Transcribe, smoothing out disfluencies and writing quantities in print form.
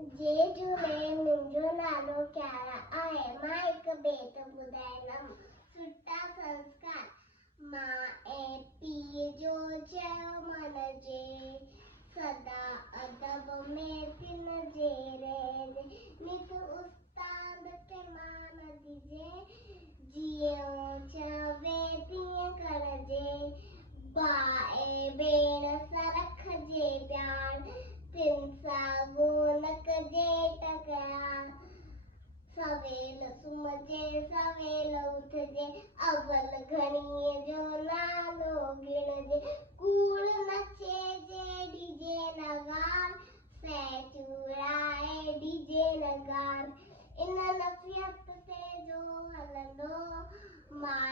जे झूले मुंहिंजो नालो क्यारा आहे। मां हिकु बेत ॿुधाईंदमि सुठा संस्कार। मां ऐं पीउ जो चयो मञिजे, सदा अदब में तिन जे रहिजे। नित उस्ताद खे मान ॾिजे, जीअं चवे तीअं करजे। भाउ ऐं भेण सां रखिजे प्यार, तिन सां न कजे टकरार। सवेल सुम्हिजे सवेल उथजे, अवल घणीअ जो नालो गिणजे। कूड़ न चइजे ॾिजे नगार, सह चूराए ॾिजे नगार। इन नसीहत ते जो हलंदो, मां